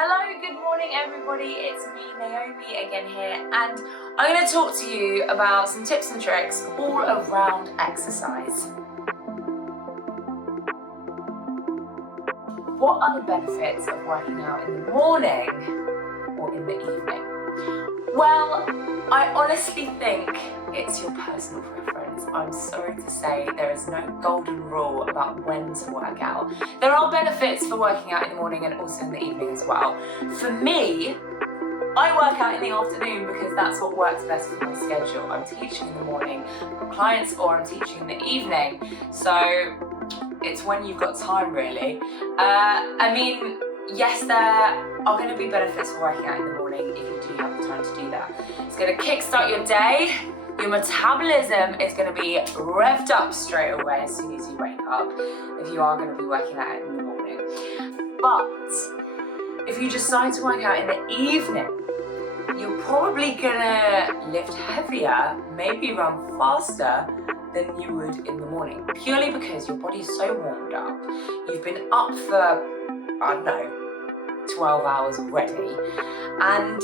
Hello, good morning everybody, it's me Naomi again here, and I'm going to talk to you about some tips and tricks all around exercise. What are the benefits of working out in the morning or in the evening? Well, I honestly think it's your personal preference. I'm sorry to say there is no golden rule about when to work out. There are benefits for working out in the morning and also in the evening as well. For me, I work out in the afternoon because that's what works best for my schedule. I'm teaching in the morning for clients or I'm teaching in the evening. So it's when you've got time really. Yes, there are going to be benefits for working out in the morning if you do have the time to do that. It's going to kickstart your day. Your metabolism is going to be revved up straight away as soon as you wake up if you are going to be working out in the morning. But if you decide to work out in the evening, you're probably going to lift heavier, maybe run faster than you would in the morning, purely because your body's so warmed up. You've been up for, 12 hours already, and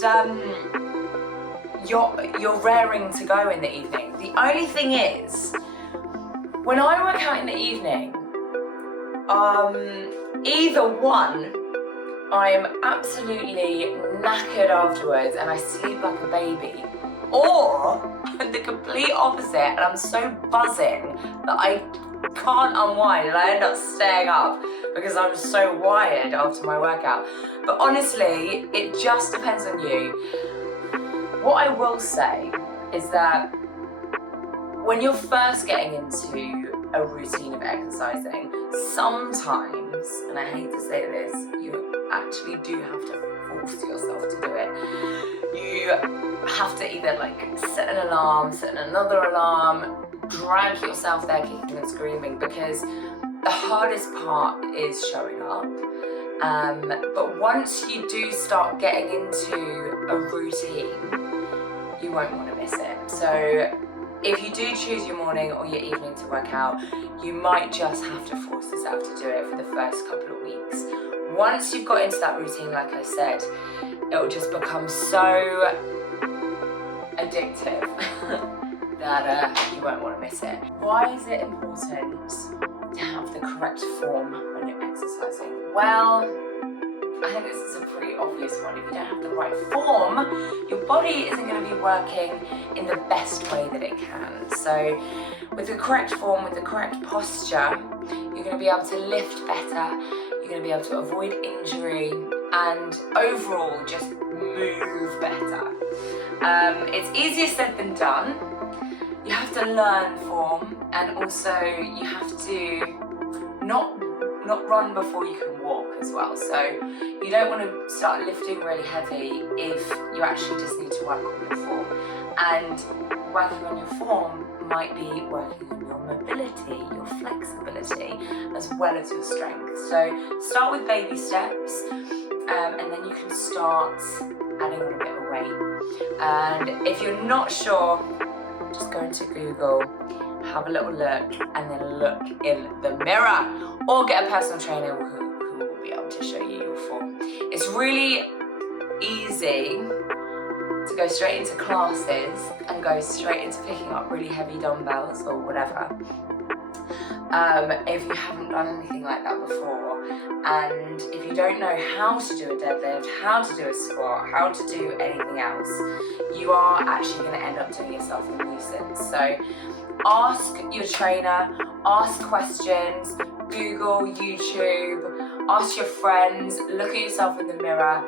you're raring to go in the evening. The only thing is, when I work out in the evening, either one, I'm absolutely knackered afterwards and I sleep like a baby, or I'm the complete opposite and I'm so buzzing that I can't unwind and I end up staying up because I'm so wired after my workout. But honestly, it just depends on you. What I will say is that when you're first getting into a routine of exercising, sometimes, and I hate to say this, you actually do have to force yourself to do it. You have to either set an alarm, set another alarm, drag yourself there kicking and screaming, because the hardest part is showing up. But once you do start getting into a routine, you won't want to miss it. So if you do choose your morning or your evening to work out, you might just have to force yourself to do it for the first couple of weeks. Once you've got into that routine, like I said, it will just become so addictive that you won't want to miss it. Why is it important to have the correct form when you're exercising? Well, I think this is a pretty obvious one. If you don't have the right form, your body isn't going to be working in the best way that it can. So with the correct form, with the correct posture, you're going to be able to lift better, you're going to be able to avoid injury, and overall just move better. It's easier said than done. You have to learn form, and also you have to not run before you can walk as well. So you don't want to start lifting really heavy if you actually just need to work on your form. And working on your form might be working on your mobility, your flexibility, as well as your strength. So start with baby steps, and then you can start adding on a bit of weight. And if you're not sure, just go into Google, have a little look, and then look in the mirror, or get a personal trainer who will be able to show you your form. It's really easy to go straight into classes and go straight into picking up really heavy dumbbells or whatever, if you haven't done anything like that before. And if you don't know how to do a deadlift, how to do a squat, how to do anything else, you are actually going to end up doing yourself a nuisance. So ask your trainer, ask questions, Google, YouTube, ask your friends, look at yourself in the mirror,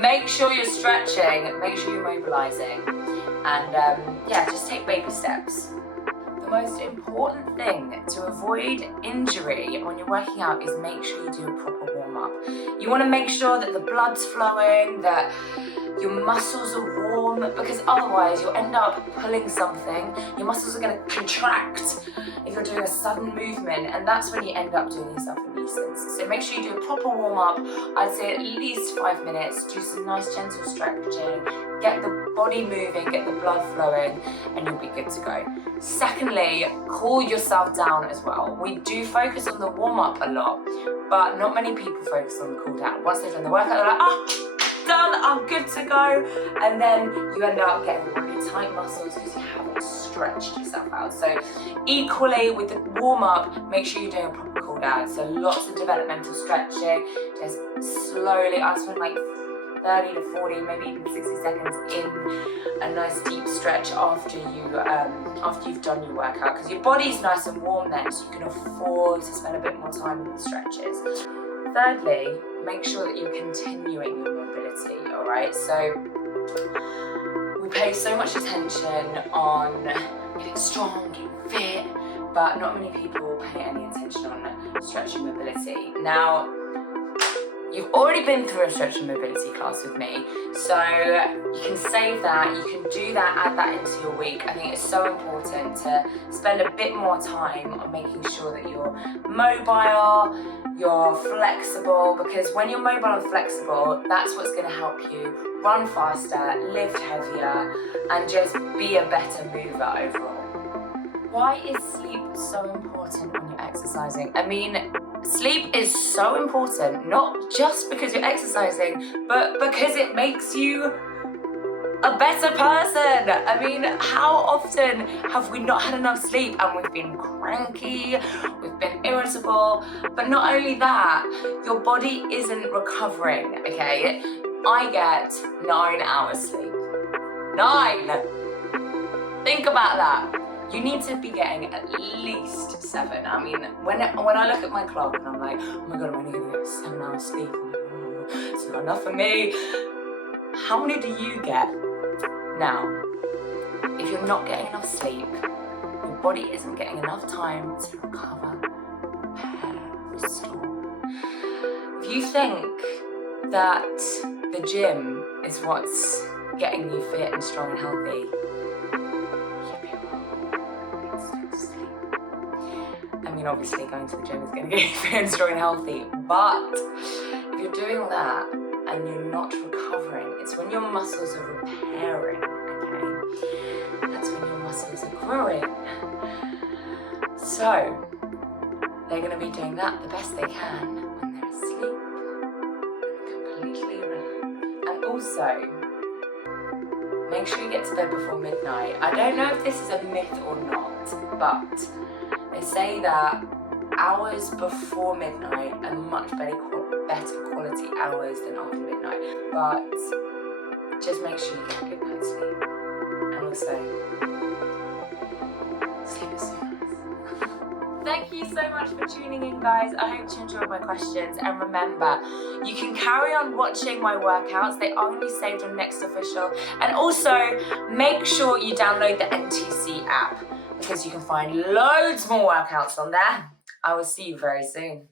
make sure you're stretching, make sure you're mobilizing, and just take baby steps. The most important thing to avoid injury when you're working out is make sure you do a proper warm-up. You want to make sure that the blood's flowing, that your muscles are warm, because otherwise you'll end up pulling something. Your muscles are going to contract if you're doing a sudden movement, and that's when you end up doing yourself a nuisance. So make sure you do a proper warm-up. I'd say at least 5 minutes. Do some nice gentle stretching, get the body moving, get the blood flowing, and you'll be good to go. Secondly, cool yourself down as well. We do focus on the warm-up a lot, but not many people focus on the cool down. Once they've done the workout, they're like, oh, done, I'm good to go. And then you end up getting really tight muscles because you haven't stretched yourself out. So equally with the warm-up, make sure you're doing a proper cool down. So lots of developmental stretching, just slowly, I spend like 30 to 40, maybe even 60 seconds in a nice deep stretch after you've done your workout, because your body's nice and warm then, so you can afford to spend a bit more time in the stretches. Thirdly, make sure that you're continuing your mobility, all right? So we pay so much attention on getting strong, getting fit, but not many people pay any attention on stretch and mobility. Now, you've already been through a stretch and mobility class with me, so you can save that, you can do that, add that into your week. I think it's so important to spend a bit more time on making sure that you're mobile, you're flexible, because when you're mobile and flexible, that's what's going to help you run faster, lift heavier, and just be a better mover overall. Why is sleep so important when you're exercising? I mean, sleep is so important, not just because you're exercising, but because it makes you a better person. I mean, how often have we not had enough sleep and we've been cranky, we've been irritable, but not only that, your body isn't recovering, okay? I get 9 hours sleep. 9! Think about that. You need to be getting at least 7. I mean, when I look at my clock and I'm like, oh my god, I'm only gonna get 7 hours sleep, I'm like, oh, it's not enough for me. How many do you get? Now, if you're not getting enough sleep, your body isn't getting enough time to recover, repair, restore. If you think that the gym is what's getting you fit and strong and healthy, I mean, obviously going to the gym is going to get you fit and strong and healthy, but if you're doing all that and you're not recovering, it's when your muscles are repairing, okay? That's when your muscles are growing. So, they're going to be doing that the best they can when they're asleep, completely relaxed. And also, make sure you get to bed before midnight. I don't know if this is a myth or not, but they say that hours before midnight are much better quality hours than after midnight. But just make sure you get a good night's sleep. And also, sleep is so nice. Thank you so much for tuning in, guys. I hope you enjoyed my questions. And remember, you can carry on watching my workouts. They are going to be saved on Next Official. And also, make sure you download the NTC app, because you can find loads more workouts on there. I will see you very soon.